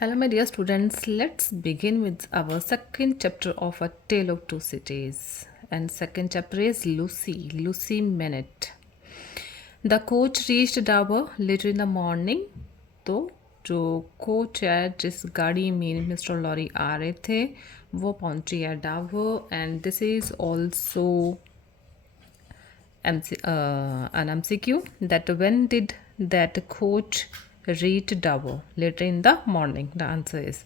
Hello, my dear students. Let's begin with our second chapter of A Tale of Two Cities. And second chapter is Lucy Minute. The coach reached Dover later in the morning. तो जो coach है जिस गाड़ी में mister lorry आ रहे थे वो पहुंची है Dover and this is also an MCQ that when did that coach reach Dover? Later in the morning. The answer is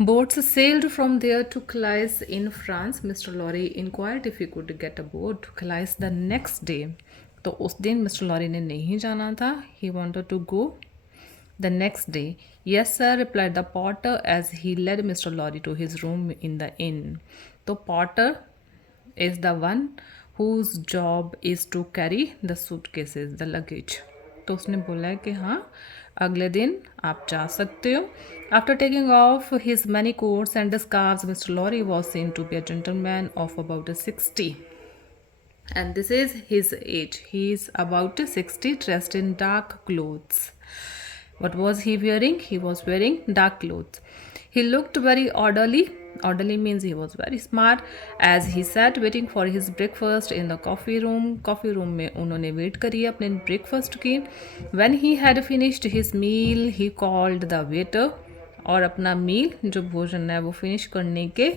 boats sailed from there to Calais in France. Mr. Lorry inquired if he could get a boat to Calais the next day. तो उस दिन mister Lorry ने नहीं जाना था. He wanted to go the next day. Yes, sir, replied the porter as he led Mr. Lorry to his room in the inn. तो porter is the one whose job is to carry the suitcases, the luggage. तो उसने बोला है कि हाँ अगले दिन आप जा सकते हो. After taking off his many coats and scarves, Mr. Lorry was seen to be a gentleman of about 60. And this is his age. He is about 60, dressed in dark clothes. What was he wearing? He was wearing dark clothes. He looked very orderly. Orderly means he was very smart as he sat waiting for his breakfast in the coffee room. Coffee room में उन्होंने wait करी अपने breakfast की. When he had finished his meal, he called the waiter. और अपना मील जो भोजन है वो फिनिश करने के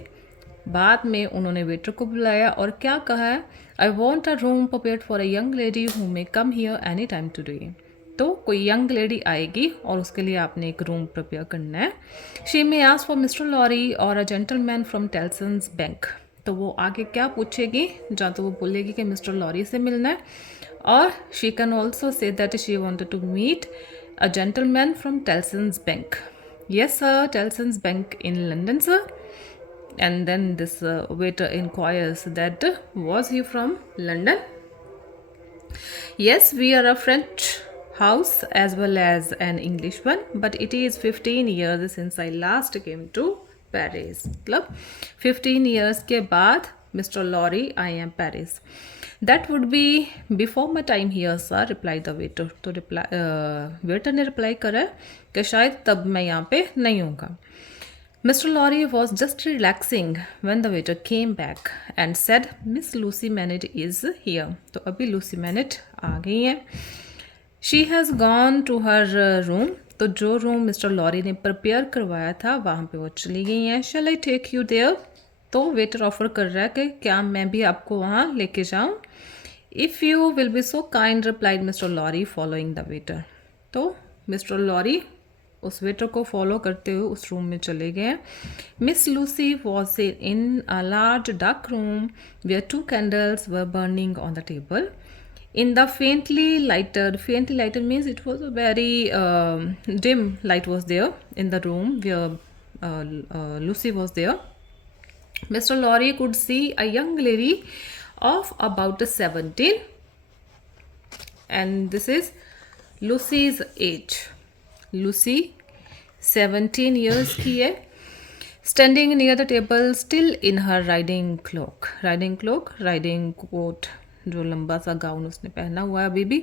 बाद में उन्होंने वेटर को बुलाया और क्या कहा है, I want a room prepared for a young lady who may come here any time today. तो कोई यंग लेडी आएगी और उसके लिए आपने एक रूम प्रिपेयर करना है. She may ask for mister Lorry और a gentleman from Tellson's bank. तो वो आगे क्या पूछेगी, जहाँ तो वो बोलेगी कि मिस्टर लॉरी से मिलना है, और she can also say that she wanted to meet a gentleman from Tellson's bank. Yes, sir, Tellson's Bank in London, sir. And then this waiter inquires that was he from London? Yes, we are a French house as well as an English one, but it is 15 years since I last came to Paris. मतलब 15 years के बाद Mr. Lorry, I am Paris. That would be before my time here, sir, replied the waiter. तो waiter ने reply करा कि शायद तब मैं यहाँ पे नहीं होगा. Mr. Lorry was just relaxing when the waiter came back and said, Miss Lucy Manet is here. तो अभी Lucy Manet आ गई हैं. She has gone to her room. तो जो रूम मिस्टर लॉरी ने प्रिपेयर करवाया था वहाँ पे वो चली गई हैं. Shall I take you there? तो वेटर ऑफर कर रहा है कि क्या मैं भी आपको वहाँ लेके जाऊँ. If you will be so kind, replied Mr. Lorry, following the waiter. तो मिस्टर लॉरी उस वेटर को फॉलो करते हुए उस रूम में चले गए. Miss Lucie was in a large dark room where 2 candles were burning on the table. In the faintly lighted means it was a very dim light was there in the room where Lucy was there. Mr. Lorry could see a young lady of about 17, and this is Lucy's age. Lucy 17 years की है. Standing near the table, still in her riding coat, जो लंबा सा gown उसने पहना हुआ है अभी भी.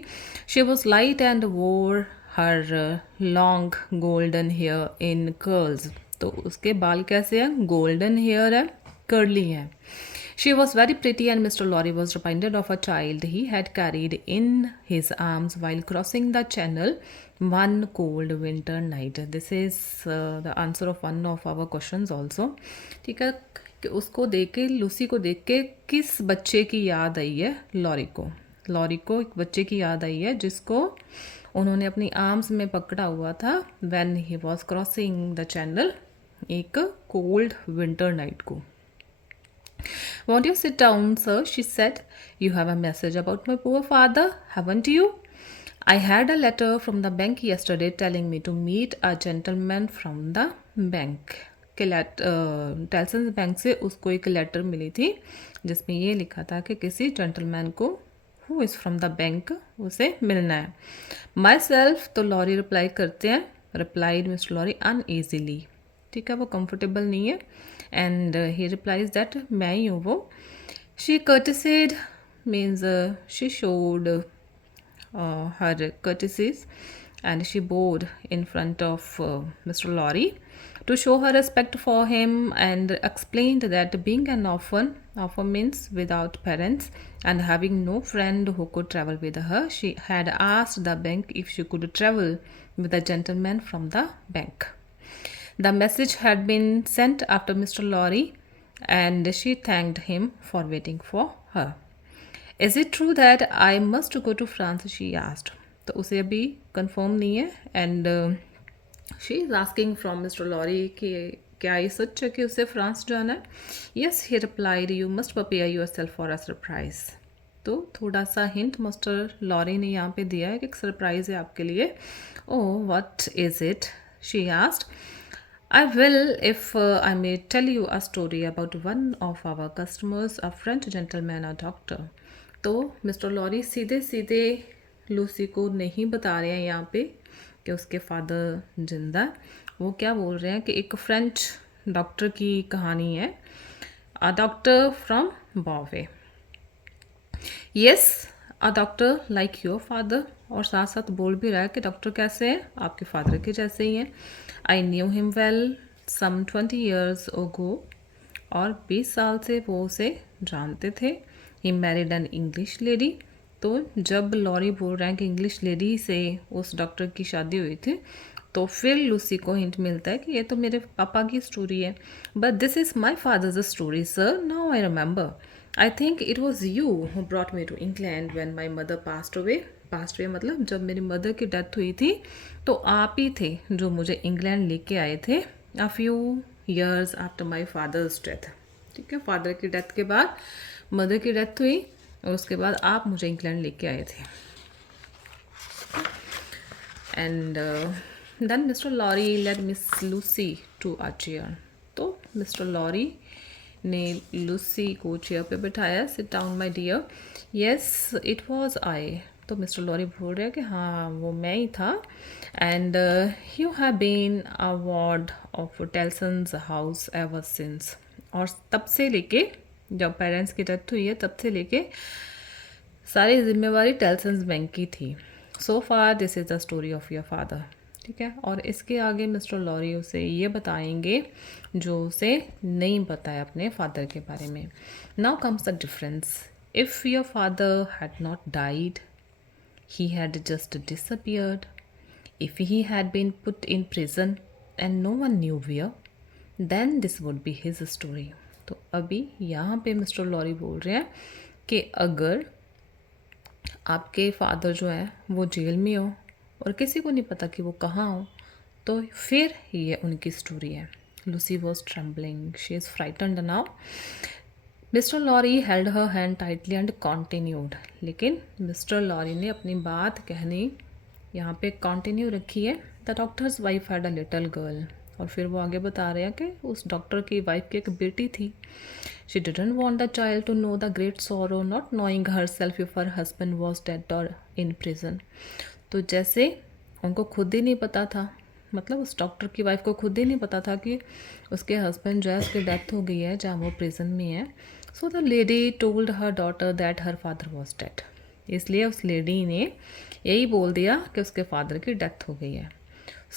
She was light and wore her long golden hair in curls. तो उसके बाल कैसे हैं, गोल्डन हेयर है, कर्ली है. She was very pretty and Mr. Lorry was reminded of a child he had carried in his arms while crossing the channel one cold winter night. This is the answer of one of our questions also. ठीक है, कि उसको देख के, Lucy को देख के किस बच्चे की याद आई है लॉरी को. लॉरी को एक बच्चे की याद आई है जिसको उन्होंने अपनी आर्म्स में पकड़ा हुआ था when he was crossing the channel एक कोल्ड विंटर नाइट को. Won't you sit down, sir? She said. You have a message about my poor father, haven't you? I had a letter from the bank yesterday telling me to meet a gentleman from the bank. के telson bank से उसको एक letter मिली थी जिसमें ये लिखा था कि किसी जेंटलमैन को who is from the bank उसे मिलना है. माई सेल्फ, तो लॉरी रिप्लाई करते हैं, रिप्लाइड मिस्टर लॉरी अनईजीली. ठीक है, वो कंफर्टेबल नहीं है. एंड ही रिप्लाइज दैट मैं ही हूँ वो. She curtsied means she showed her courtesies and she bowed in front of Mr. Lorry to show her respect for him and explained that being an orphan means without parents and having no friend who could travel with her, she had asked the bank if she could travel with a gentleman from the bank. The message had been sent after Mr. Lorry and she thanked him for waiting for her. Is it true that I must go to France? She asked. तो उसे अभी confirm नहीं है and she is asking from mister Lorry कि क्या ये सच है कि उसे फ्रांस जाना है. Yes he replied you must prepare your self for a surprise. तो थोड़ा सा हिंट मिस्टर लॉरी ने यहाँ पे दिया है कि एक सरप्राइज है आपके लिए. Oh what is it? She asked. I will if I may tell you a story about one of our customers, a French gentleman, a doctor. तो मिस्टर लॉरी सीधे सीधे लूसी को नहीं बता रहे हैं यहाँ पे कि उसके फादर जिंदा है. वो क्या बोल रहे हैं कि एक फ्रेंच डॉक्टर की कहानी है. A doctor from Bombay. Yes a doctor like your father. और साथ साथ बोल भी रहा है कि डॉक्टर कैसे हैं, आपके फादर के जैसे ही हैं. I knew him well some 20 years ago. और 20 साल से वो उसे जानते थे. He married an English lady. तो जब लॉरी बोल रहे हैं कि इंग्लिश लेडी से उस डॉक्टर की शादी हुई थी तो फिर लूसी को हिंट मिलता है कि ये तो मेरे पापा की स्टोरी है. But this is my father's story sir. Now I remember. I think it was you who brought me to England when my mother passed away. मतलब जब मेरी मदर की डेथ हुई थी तो आप ही थे जो मुझे इंग्लैंड लेके आए थे a few years after my father's death. ठीक है, फादर की डेथ के बाद मदर की डेथ हुई और उसके बाद आप मुझे इंग्लैंड लेके आए थे. And then mister Lorry led miss Lucie to a chair. तो मिस्टर लॉरी ने लूसी को चेयर पे बिठाया. Sit down my dear. Yes it was I. तो मिस्टर लॉरी बोल रहे हैं कि हाँ वो मैं ही था. And you have been a ward of Tellson's house ever since. और तब से लेके जब पेरेंट्स की डेथ हुई है तब से लेके सारी जिम्मेवारी टेल्सन्स बैंक की थी. So far this is the story of your father. ठीक है, और इसके आगे मिस्टर लॉरी उसे ये बताएंगे जो उसे नहीं पता है अपने फादर के बारे में. Now comes the difference. If your father had not died, he had just disappeared. If he had been put in prison and no one knew where, then this would be his story. तो अभी यहाँ पे mister lorry बोल रहे हैं कि अगर आपके फादर जो हैं वो जेल में हो और किसी को नहीं पता कि वो कहाँ हो तो फिर ये उनकी स्टोरी है. Lucie was trembling. She is frightened now. Mister Lorry held her hand tightly and continued. लेकिन मिस्टर लॉरी ने अपनी बात कहनी यहाँ पे कंटिन्यू रखी है. The doctor's wife had a little girl. और फिर वो आगे बता रहे हैं कि उस डॉक्टर की वाइफ की एक बेटी थी. She didn't want the child to know the great sorrow not knowing herself if her husband was dead और इन प्रिजन. तो जैसे उनको खुद ही नहीं पता था, मतलब उस डॉक्टर की वाइफ को खुद ही नहीं पता था कि उसके हस्बैंड जो है उसकी डेथ हो गई है जहाँ वो प्रिजन में है. So the lady told her daughter that her father was dead. इसलिए उस लेडी ने यही बोल दिया कि उसके फादर की डेथ हो गई है.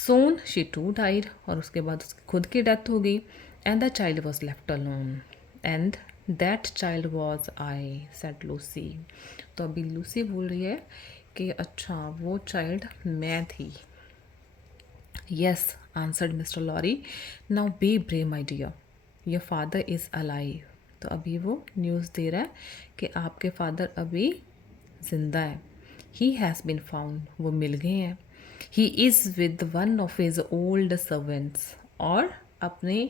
सोन शी टू डाइड. और उसके बाद उसकी खुद की डेथ हो गई. And the child was left alone. And that child was I said Lucy. तो अभी लूसी बोल रही है कि अच्छा वो चाइल्ड मैं थी. Yes answered mister Lorry. Now be brave my dear. Your father is alive. तो अभी वो न्यूज़ दे रहा है कि आपके फादर अभी ज़िंदा है. He has been found. वो मिल गए हैं. He is with one of his old servants. और अपने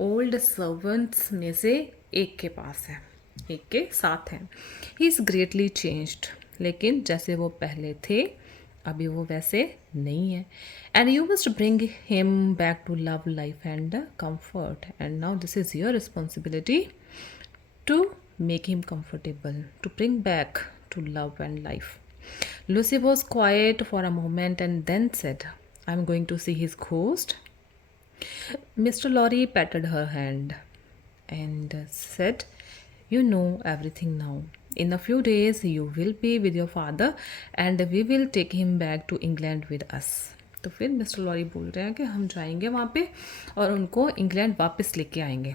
ओल्ड सर्वेंट्स में से एक के पास है, एक के साथ हैं. He is greatly changed. लेकिन जैसे वो पहले थे अभी वो वैसे नहीं है. And you must bring him back to love life and comfort. And now this is your responsibility to make him comfortable, to bring back to love and life. Lucy was quiet for a moment and then said, I'm going to see his ghost. Mr. Lorry patted her hand and said, You know everything now. In a few days you will be with your father and we will take him back to England with us. तो फिर mister lorry बोल रहे हैं कि हम जाएंगे वहाँ पे और उनको इंग्लैंड वापस लेके आएंगे.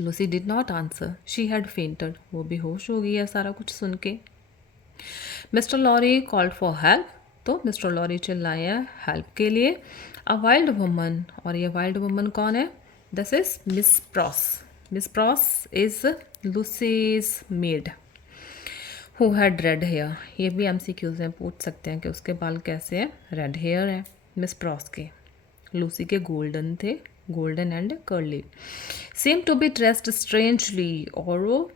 Lucie did not answer, she had fainted. वो बेहोश हो गई है सारा कुछ सुन के. Mister Lorry called for help. तो मिस्टर लॉरी चिल्लाए हैं हेल्प के लिए. अ वाइल्ड वुमन, और ये वाइल्ड वुमन कौन है? This is Miss Pross. Miss Pross is Lucie's maid who had red hair. ये भी MCQs में पूछ सकते हैं कि उसके बाल कैसे हैं. रेड हेयर है मिस प्रॉस के. लूसी के गोल्डन थे, golden and curly. Same to be dressed strangely, और वो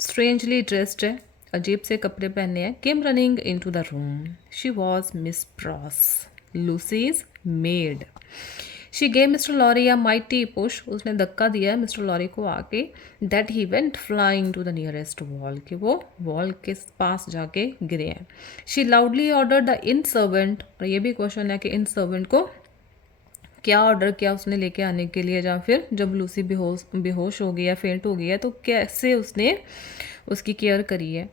स्ट्रेंजली ड्रेस्ड है, अजीब से कपड़े पहने हैं. Came running into the room. She was Miss Pross, Lucie's maid. She gave Mr Lorry a mighty push. उसने धक्का दिया मिस्टर लॉरी को आके. That he went flying to the nearest wall, कि वो वॉल के पास जाके गिरे हैं. She loudly order the inn servant. और ये भी क्वेश्चन है कि इन सर्वेंट को क्या ऑर्डर किया उसने लेके आने के लिए, या फिर जब लूसी बेहोश हो गई है, फेंट हो गई है, तो कैसे उसने उसकी केयर करी है.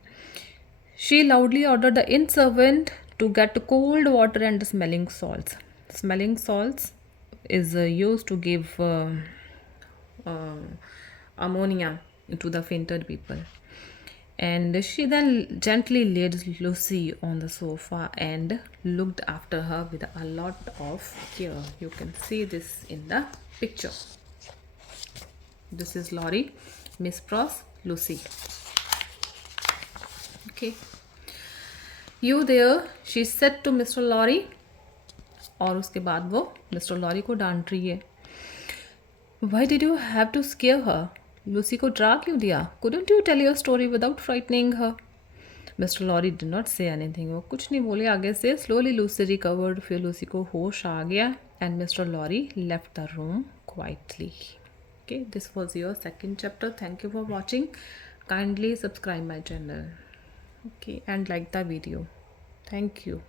She loudly order the inn servant to get cold water and smelling salts. Smelling salts is used to give ammonia to the fainted people. And she then gently laid Lucy on the sofa and looked after her with a lot of care. You can see this in the picture. This is Laurie, Miss Pross, Lucy. Okay. You there, she said to Mr. Laurie. और उसके बाद वो mister Lorry को डांट रही है. Why did you have to scare her. Lucie को डरा क्यों दिया. Couldn't you tell your story without frightening her. Mister Lorry did not say anything. वो कुछ नहीं बोले आगे से. Slowly Lucie recovered. फिर लूसी को होश आ गया and mister Lorry left the room quietly. Okay, this was your second chapter. Thank you for watching. Kindly subscribe my channel. Okay, and like the video. Thank you.